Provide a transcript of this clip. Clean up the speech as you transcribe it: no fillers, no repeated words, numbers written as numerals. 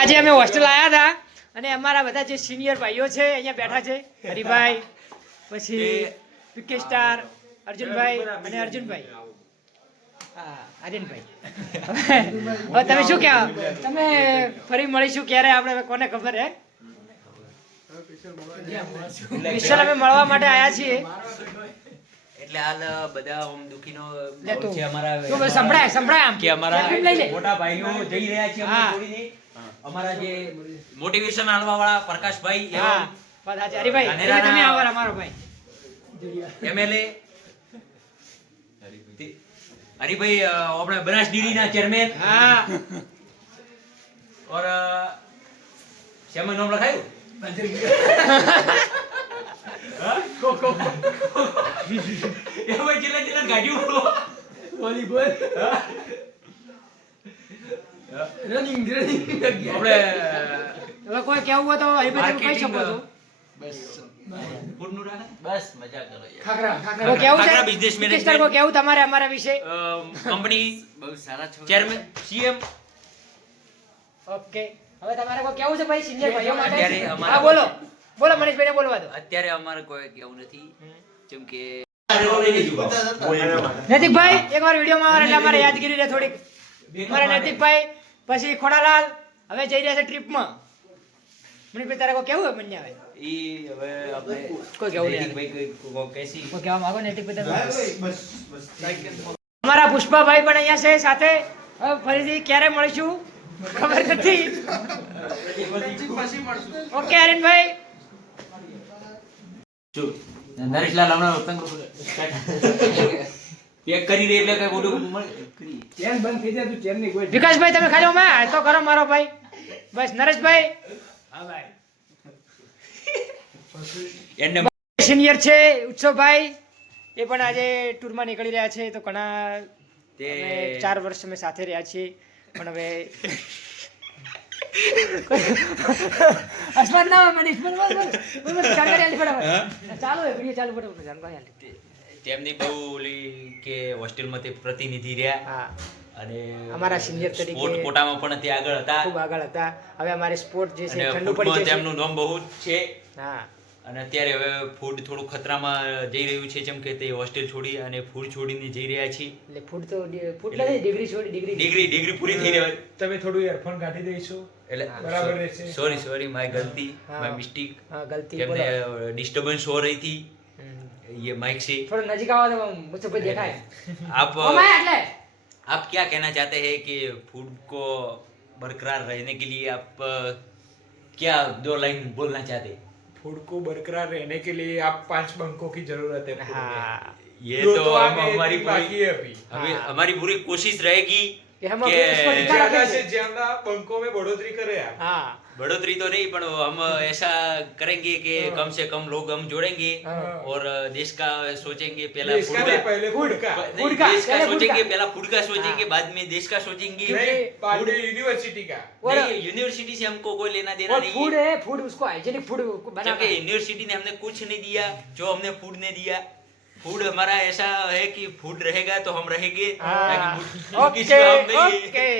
આજે અમે હોસ્ટેલ આવ્યા હતા અને અમારા બધા જે સિનિયર ભાઈઓ છે અહીંયા બેઠા છે, હરિભાઈ, પછી પીકે સ્ટાર, અર્જુનભાઈ અને અર્જુનભાઈ, હા આર્યનભાઈ. હવે તમે શું કહો? તમે ફરી મળીશું ક્યારે? આપણે કોને ખબર હે? સ્પેશિયલ અમે મળવા માટે આવ્યા છીએ. એટલે હાલ બધા ઓમ દુખીનો છે અમારા સંભળાય આમ કે અમારા મોટા ભાઈઓ જઈ રહ્યા છે અમને છોડીને. અમારા જે મોટિવેશન આલવા વાળા પ્રકાશભાઈ, હા વાત સાચી. હરિભાઈ તમે આવો અમારો ભાઈ એમએલએ હરિભાઈ, આપણે બનાસ ડેરીના ચેરમેન. હા और શ્યામા નામ લખાયું એમાં જિલ્લા જિલ્લા ગાડીઓ વોલીબોલ રનિંગ આપણે હવે કોઈ કેવું હોય તો હરિભાઈ તમે કહી શકો છો. બસ મજા કરો યાર. ખાખરા કેવું છે? ખાખરા business management. પીકે સ્ટાર કો કેવું તમારે અમારા વિશે? કંપની બહુ સારા છો ચેરમેન સીએમ. ઓકે, હવે તમારે કોઈ કેવું છે ભાઈ સિનિયર ભાઈઓ માટે? અત્યારે અમારા- હા બોલો બોલો, મનીષભાઈને બોલવા દો. અત્યારે અમારે કોઈ કેવું નથી, જેમ કે નૈતિકભાઈ એકવાર વિડીયોમાં આવે એટલે અમારે યાદગીરી રહે થોડીક. મારા નૈતિકભાઈ, પછી ખોડાલાલ હવે જઈ રહ્યા છે ટ્રીપમાં. મનીષભાઈ તારે કોઈ કેવું હોય મને આવે? ઈ હવે આપણે કોઈ કેવું નહીં. ભાઈ કોઈ કેસી કોઈ કહેવા માંગો નૈતિકભાઈ તમે? અમારા પુષ્પાભાઈ પણ અહીંયા છે સાથે. હવે ફરીથી ક્યારે મળીશું ખબર નથી. ઓકે આર્યનભાઈ, નરેશલાલ હમણાં પતંગ પેક કરી રહી એટલે કઈ મોટું વિકાસભાઈ તમે ખાલી માં તો કરો મારો ભાઈ. બસ નરેશભાઈ એને સિનિયર છે ઉત્સવભાઈ, એ પણ આજે ટૂરમાં નીકળી રહ્યા છે. તો ઘણા તે 4 વર્ષ અમે સાથે રહ્યા છીએ, પણ હવે અસ્માન ના મનીષ બોલ જાણકારી આલી ફટાફટ. ચાલુ હે વિડિયો ચાલુ ફટાફટ જાણકારી આલી. તેમની બહુ ઓલી કે હોસ્ટેલમાં તે પ્રતિનિધિ રહ્યા હા, અને અમારા senior તરીકે સ્પોર્ટ કોટામાં પણ તે આગળ હતા ખૂબ આગળ હતા. હવે અમારે સ્પોર્ટ જે છે અને ઠંડુ પડી ફૂડમાં જાય છે. તેમનું નામ બહુ જ છે. હા, અને અત્યારે હવે ફૂડ થોડું ખતરામાં જઈ રહ્યું છે, જેમ કે તે હોસ્ટેલ છોડી અને ફૂડ છોડીને જઈ રહ્યા છે. એટલે ફૂડ તો ફૂડ નથી, ડિગ્રી છોડી ડિગ્રી પૂરી થઈ રહી. તમે થોડું ઇયરફોન કાઢી દઈશું બરાબર રહેશે. એટલે સોરી માય ગલતી, हाँ। My mistake. હા ગલતી કેમને બોલો. डिस्टर्बेंस हो रही थी, ये माइक से. થોડો નજીક આવો તો મુझसे કોઈ દેખાય. आप ઓમાય એટલે आप क्या कहना चाहते हैं कि फूड को बरकरार रहने के लिए आप क्या 2 लाइन बोलना चाहते हैं? फूड को बरकरार रहने के लिए आप 5 बंकों की जरूरत है food में। હા ये दो तो आ हम गए, हमारी तीन बाकी पूरी है अभी। हमारी पूरी कोशिश रहेगी કે હમ कि इसको निकाल- ज्यादा से ज्यादा बंकों में बढ़ोतरी करे आप। હા बढ़ोतरी तो नहीं, पर हम ऐसा करेंगे कि कम से कम लोग हम जोड़ेंगे हाँ। और देश का सोचेंगे पहला देश का फूड नहीं, पहले फूड का। नहीं, फूड का, देश का पहले फूड सोचेंगे, का। पहला फूड का सोचेंगे, हाँ। बाद में देश का सोचेंगे. नहीं, बाद में यूनिवर्सिटी का। और नहीं, यूनिवर्सिटी से हमको कोई लेना देना और नहीं फूड है. है, फूड उसको हाइजीनिक फूड बनाना जबकि है. यूनिवर्सिटी ने हमने कुछ नहीं दिया जो हमने फूड ने दिया. फूड हमारा ऐसा है कि फूड रहेगा तो हम रहेंगे, हाँ ताकि food किसी ओके काम नहीं है. ओके